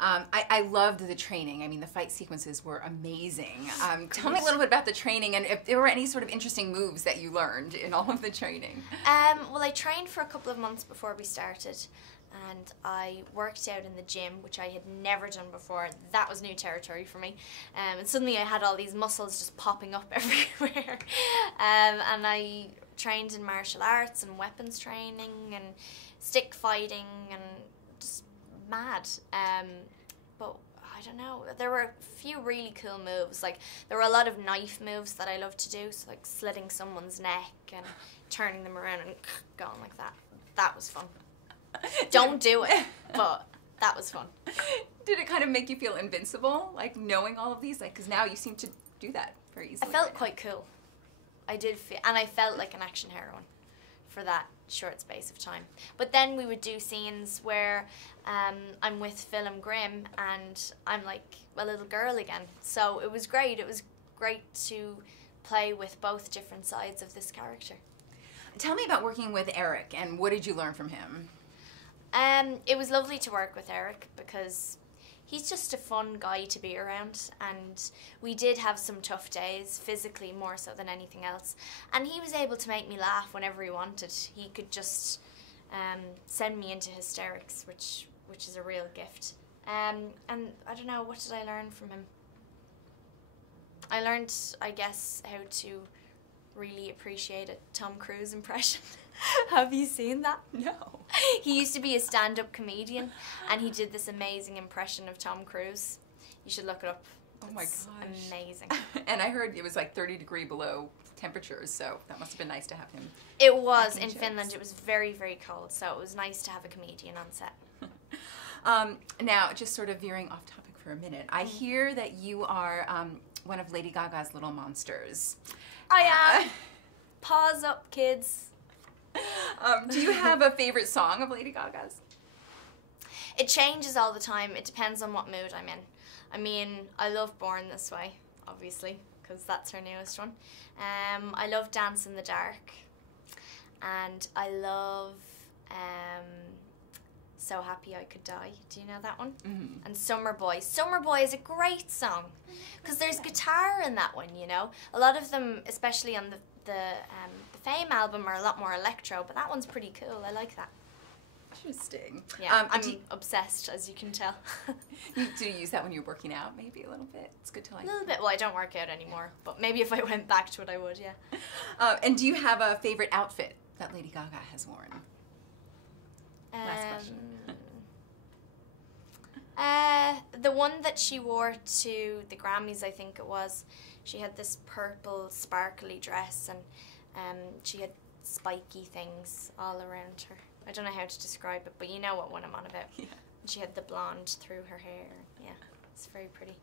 I loved the training. I mean, the fight sequences were amazing. Tell me a little bit about the training and if there were any sort of interesting moves that you learned in all of the training. Well, I trained for a couple of months before we started, and I worked out in the gym, which I had never done before. That was new territory for me. And suddenly I had all these muscles just popping up everywhere. And I trained in martial arts and weapons training and stick fighting and just mad. But I don't know, there were a few really cool moves. Like, there were a lot of knife moves that I love to do, so like slitting someone's neck and turning them around and going like that. That was fun. Don't do it, but that was fun. Did it kind of make you feel invincible, like knowing all of these? Like, because now you seem to do that very easily. I felt quite cool. I did feel, and I felt like an action heroine for that short space of time. But then we would do scenes where I'm with Phil and Grim and I'm like a little girl again. So it was great. It was great to play with both different sides of this character. Tell me about working with Eric and what did you learn from him? It was lovely to work with Eric because he's just a fun guy to be around, and we did have some tough days, physically more so than anything else, and he was able to make me laugh whenever he wanted. He could just send me into hysterics, which is a real gift. And I don't know, what did I learn from him? I learned, I guess, how to really appreciate a Tom Cruise impression. Have you seen that? No. He used to be a stand-up comedian, and he did this amazing impression of Tom Cruise. You should look it up. Oh my gosh. Amazing. And I heard it was like 30-degree below temperatures, so that must have been nice to have him. It was in Finland. It was very, very cold, so it was nice to have a comedian on set. Now, just sort of veering off topic for a minute, I hear that you are one of Lady Gaga's little monsters. I am. Paws up, kids. Do you have a favorite song of Lady Gaga's? It changes all the time. It depends on what mood I'm in. I mean, I love Born This Way, obviously, because that's her newest one. I love Dance in the Dark. And I love So Happy I Could Die. Do you know that one? Mm-hmm. And Summer Boy. Summer Boy is a great song because there's guitar in that one, you know. A lot of them, especially on the Fame album, are a lot more electro, but that one's pretty cool. I like that. Interesting. Yeah, I'm obsessed, as you can tell. Do you use that when you're working out, maybe a little bit? It's good to like... A little bit. Well, I don't work out anymore, but maybe if I went back to it, I would, yeah. And do you have a favorite outfit that Lady Gaga has worn? Last question. The one that she wore to the Grammys, I think it was, she had this purple sparkly dress and she had spiky things all around her. I don't know how to describe it, but you know what one I'm on about. Yeah. And she had the blonde through her hair. Yeah, it's very pretty.